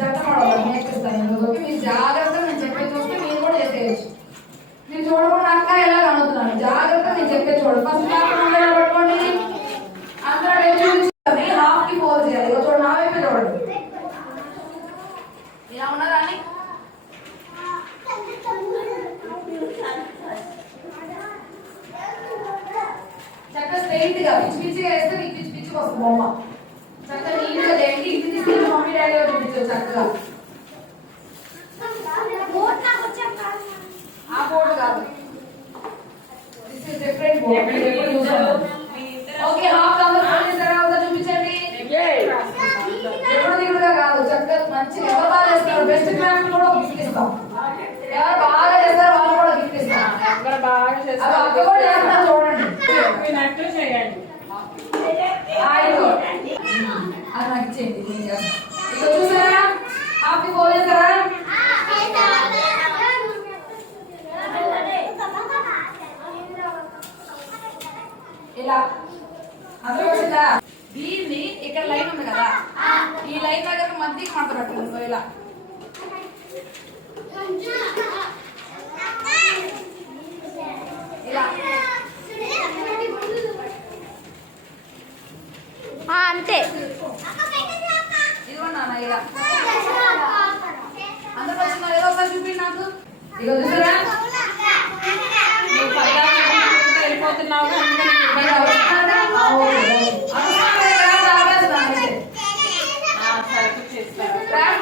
జంట పడవాలి నేర్పిస్తాను. ఓకే, మీరు జాగ్రత్తగా నేను చెప్పేది చూస్తే మీరు కూడా చేసేయచ్చు. మీరు చూడకుండా అక్క ఎలా అనుకున్నాను, జాగ్రత్త నేను చెప్పేది చూడండి. ఫస్ట్ క్లాస్ పట్టుకోండి, అందరూ చూపించుకోండి. హాఫ్ కి ఫోర్ చేయాలి. చూడండి, నా వైపు చూడండి. ఇలా ఉన్నారా అని చక్కగా స్ట్రైట్ గా పిచ్చి పిచ్చిగా వేస్తే మీకు పిచ్చి పిచ్చిగా వస్తుంది బొమ్మ. చక్కగా నీట్ గా చేయండి. ఇంటి తీసుకెళ్ళి మమ్మీ డాడీ చూపించు చక్కగా. ఆ బోర్డు కాదు, this is different board. Okay, half అందరూ ఫోన్ చేశారా? ఒకసారి చూపించండి. ఎప్పుడు దిగుడుగా కాదు, చక్కగా మంచిగా ఎవరు బాగా చేస్తారు బెస్ట్ క్రాఫ్ట్ కూడా గిఫ్ట్ ఇస్తాం. ఎవరు బాగా చేస్తారు వాళ్ళు కూడా గిఫ్ట్ ఇస్తాం. అది అక్క కూడా చేస్తారు చూడండి. అది నాకు ఇచ్చేయండి. ఇక చూసారా హాఫ్ కి ఫోన్ చేశారా? ఇలా అందరూ వచ్చిందా? దీన్ని ఇక్కడ లైన్ ఉంది కదా, ఈ లైన్ దగ్గర మధ్యకి మంట పెట్టండి. ఇలా ఇలా అంతే. ఇదిగో నాన్న ఇలా అందరూ వచ్చిందా? ఏదో ఒకసారి చూపి నాకు. ఇక చూసారా వెళ్ళిపోతున్నావు.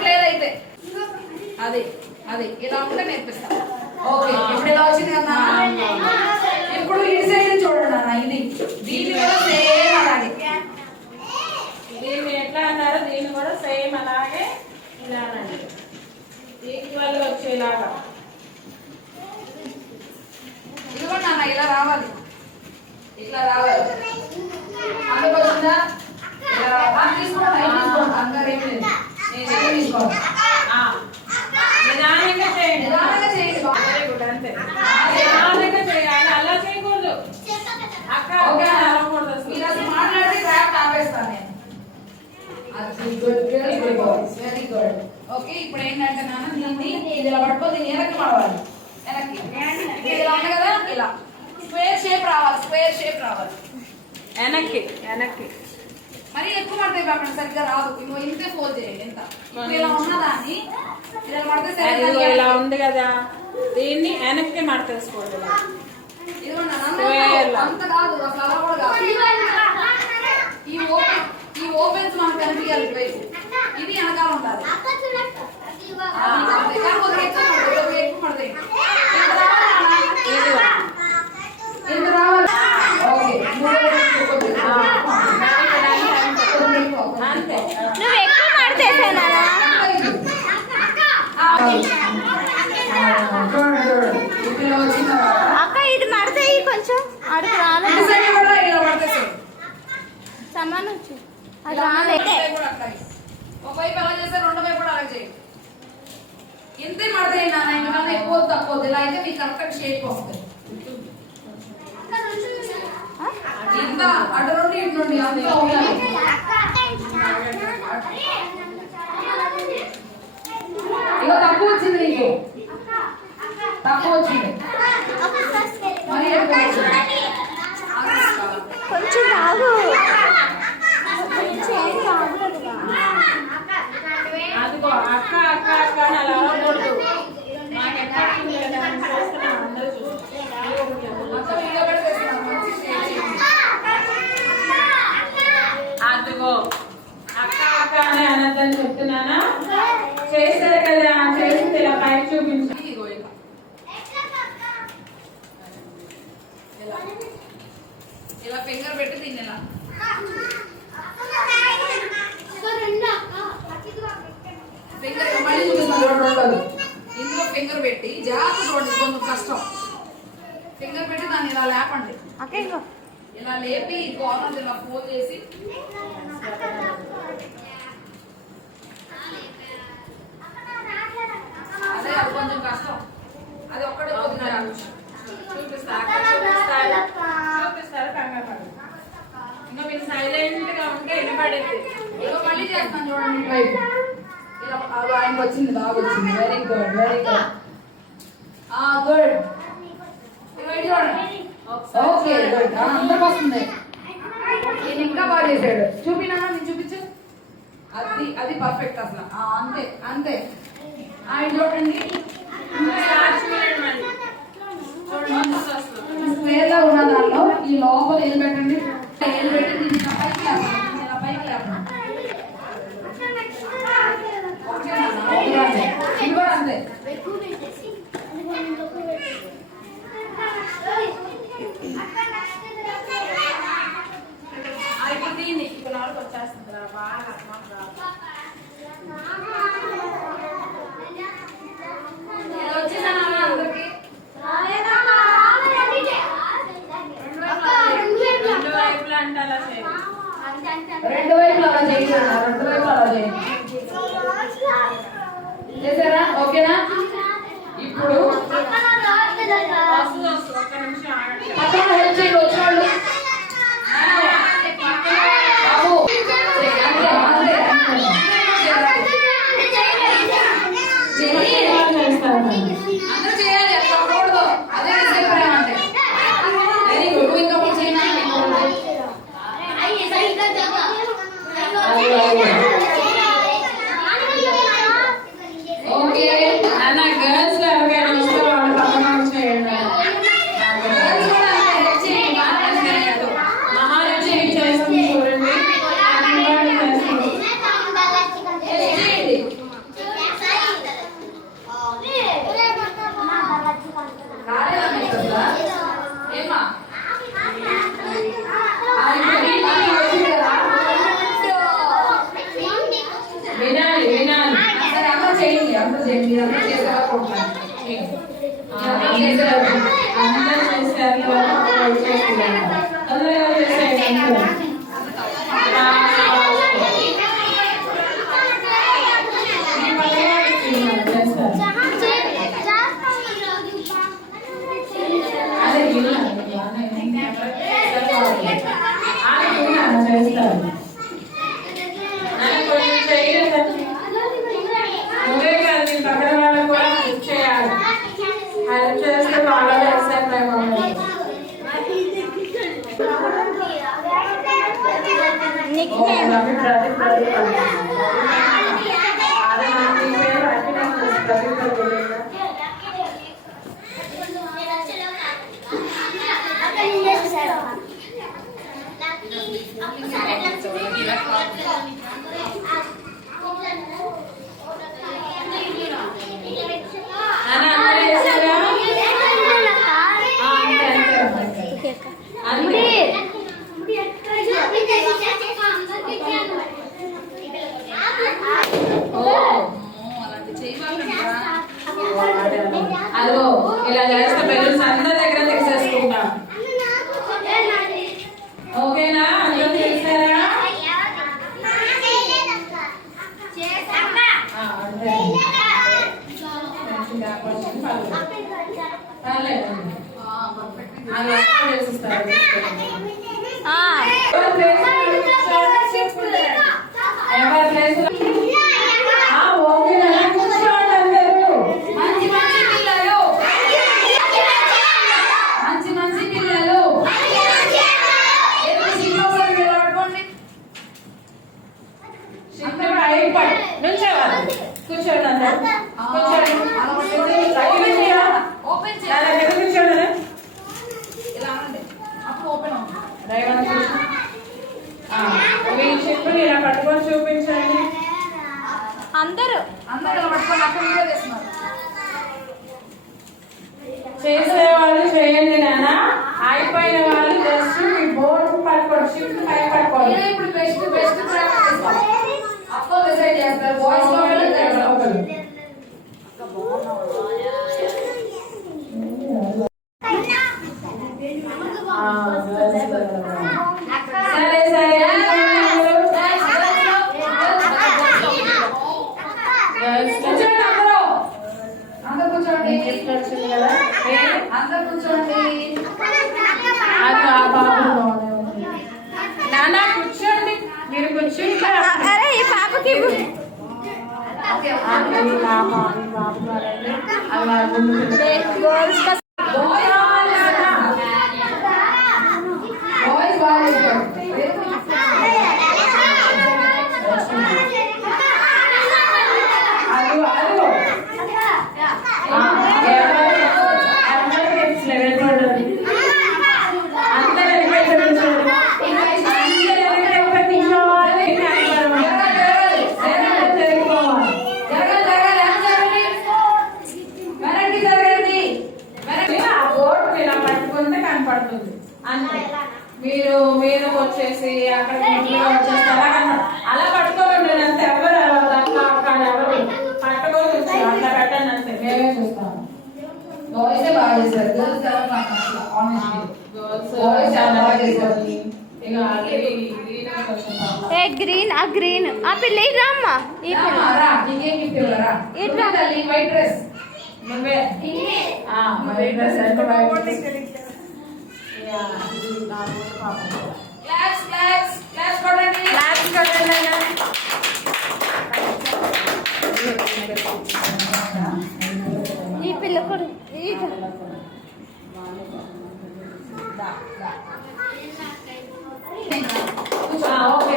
లేదైతే అది అది ఇలా ఉంటే నేర్పిస్తా. ఓకే, ఇప్పుడు ఇలా వచ్చింది కదా. ఇప్పుడు ఇటు సైడ్ చూడండి అన్న, ఇది దీని కూడా సేమ్ అలాగే. దీన్ని ఎట్లా అన్నారో దీన్ని కూడా సేమ్ అలాగే ఇలా అనండి, ఈక్వల్ వచ్చేలాగా. ఇదిగోండి నాన్న, ఇలా రావాలి, ఇట్లా రావాలి. అందుకు వచ్చిందా? ఇలా రావాలి. తీసుకోండి, అందరూ ఏం లేదు, నేను తీసుకోండి. నిదానంగా చేయండి, నిదానంగా చేయండి. అంతే, నిదానంగా చేయాలి, అలా చేయకూడదు. అక్క మీరు అసలు మాట్లాడితే క్రాఫ్ట్ ఆపేస్తాను నేను. Very good. ఓకే, ఇప్పుడు ఏంటంటే నాన్న దీన్ని ఇలా పట్టుకో, దీన్ని వెనక్కి మడవాలి. వెనక్కి ఇలా ఉంది కదా, ఇలా స్క్వేర్ షేప్ రావాలి, స్క్వేర్ షేప్ రావాలి. వెనక్కి వెనక్కి మరి ఎక్కువ మడతాయి కాకుండా సరిగ్గా రాదు. ఇంకో ఇంతే ఫోల్డ్ చేయండి. ఎంత ఇలా ఉన్నదాన్ని ఇలా మడితే సరిగ్గా ఇలా ఉంది కదా, దీన్ని వెనక్కి మడతేసుకోండి. అంత కాదు, అసలు అలా కూడా కాదు. ఈ ఓపెన్స్ మనకు కనిపించాలి. ఇది వెనకాల ఉండాలి. ఎక్కువ పడతాయి. ఎంత రావాలి? ఓకే, నువ్వు ఎక్కువ మడతేసానా? అక్క ఇది మడతే కొంచెం అడుగు రాలేదు. సమానం వచ్చి అది రాలేదు. ఒకవైపు ఎలా చేస్తే రెండో వైపు కూడా అలా చేయండి. ఇంతే మడతాయి నాన్న, ఇంకన్నా ఎక్కువ తక్కువ. ఇలా అయితే మీకు కరెక్ట్ షేప్ వస్తుంది. ఇంత అటు నుండి ఇటు నుండి అంతా ఉండాలి. ఇక తక్కువ వచ్చింది, నీకు తక్కువ వచ్చింది, మరి ఎక్కువ వచ్చింది. కొంచెం రాదు, అదిగో అక్క అక్క అక్క అలా అనకూడదు. నాకు ఎక్కడ అదిగో అక్క అక్క అని అనద్దని చెప్తున్నానా? చేస్తారు కదా, చేస్తే ఇలా పైకి చూపించు. ఇలా ఫింగర్ పెట్టి దీన్ని ఇలా ఫింగర్ మళ్ళీ చూపిస్తాను. ఇందులో ఫింగర్ పెట్టి జాగ్రత్త చూడండి, కొంచెం కష్టం. ఫింగర్ పెట్టి దాన్ని ఇలా లేపండి. ఇలా లేపి కార్నర్ ఇలా ఫోల్డ్ చేసి అదే, అది కొంచెం కష్టం. అది ఒక్కడే చూపిస్తారు కంగారు. ఇంకా మీరు సైలెంట్ గా ఉంటే వినపడేది. మళ్ళీ చేస్తాను చూడండి. ఇలా వచ్చింది బాగా వచ్చింది. Very good very good. Good. Okay good. అందరికి వస్తుంది. నేను ఇంకా బాగా చేశాడు. చూపినా నేను చూపించు. అది అది పర్ఫెక్ట్ అసలు. అంతే అంతే. ఆయన చూడండి స్క్వేర్ గా ఉన్న దానిలో ఈ లోపల ఏలు పెట్టండి. ఏలు పెట్టి దీన్ని ఇలా పైకి లేపండి. ఇలా పైకి లేపండి. ఇది కూడా అంతే. అయిపోయింది. ఇప్పుడు నాలుగు వచ్చేస్తుంది బాగా వచ్చేసాను అందరికి. రెండు వైపులా అంటే అలా చేయాలి. రెండు వైపులు అలా చేయండి. రెండు వైపులు అలా చేయండి. చేసారా? ఓకేనా? ఇప్పుడు ఒక్క నిమిషం ఆగండి. పక్కన హెల్ప్ చేయండి వచ్చిన వాళ్ళు. బాబు అంతే అంతే అందరూ చేయాలి. అట్లా ఉండకూడదు. అదే విషయం అంటే వెరీ గుడ్. ఇంకా చేయండి. ఓకే అన్న గర్ల్స్ లో ఎవరికైనా వస్తే వాళ్ళు పక్కన చేయండి. మహాలక్ష్మి చేస్తుంది చూడండి. ఏమా వినాలి వినాలి. సరే అమ్మ చేయండి. అమ్మ చేయండి. అమ్మ చేసేలా అందరూ చేశారు. అందరూ చేశారు. అదే చేస్తారు. కొంచెం చేయాలి. నువ్వే కాదు నీ పక్కన వాళ్ళకు కూడా హెల్ప్ చేయాలి. హెల్ప్ చేస్తే బాగా ఎక్సైట్ అయిపోవాలి. అదో ఇలా చేస్తే బెలూన్స్ అందరి దగ్గర తెచ్చేసుకుంటాం. ఓకేనా? అందరూ చేస్తారా? పట్టుకొని చూపించండి. అందరూ పట్టుకొని అక్కడ వీడియో చేస్తున్నారు. చేసేవాళ్ళు చేయండి నాన్న. అయిపోయిన వాళ్ళు జస్ట్ మీ బోర్డు పట్టుకోండి. షిఫ్ట్ పై పట్టుకోండి. ఇప్పుడు బెస్ట్ బెస్ట్ ప్రాక్టీస్ అప్పో డిసైడ్ చేస్తారు. బాయ్స్ లో సరే సరే అందరూ కూర్చోండి. అందరూ కూర్చోండి. అది ఆ బాబు నాన్న కూర్చోండి. మీరు కూర్చుంటారు. అరే ఈ పాపకి ఈ బాబు ద్వారండి అది వాళ్ళ ముందు బాయ్స్ బాగా చేశారు. కనపడుతుంది అంతే. మీరు మీదకి వచ్చేసి అక్కడ వచ్చేసి అలా పట్టుకోండి అంతే. ఎవరు అక్కడ ఎవరు పట్టుకోవచ్చు అట్లా పెట్టండి అంతే. మేమే చూస్తాము. బాయ్స్ బాగా చేశారు. గర్ల్స్ చాలా నాకు అసలు honestly. బాయ్స్ చాలా బాగా చేశారు. ఇక గ్రీన్ ఆ గ్రీన్ ఆ పిల్ల రామ్మా ఈ పిల్ల రా నీకేం గిఫ్ట్ ఇవ్వరా? ఏంట్రా? తల్లి వైట్ డ్రెస్. నువ్వే మరి డ్రెస్ అంటే క్లాస్ క్లాస్ క్లాస్ కొట్టండి. ఈ పిల్ల కూడా ఓకే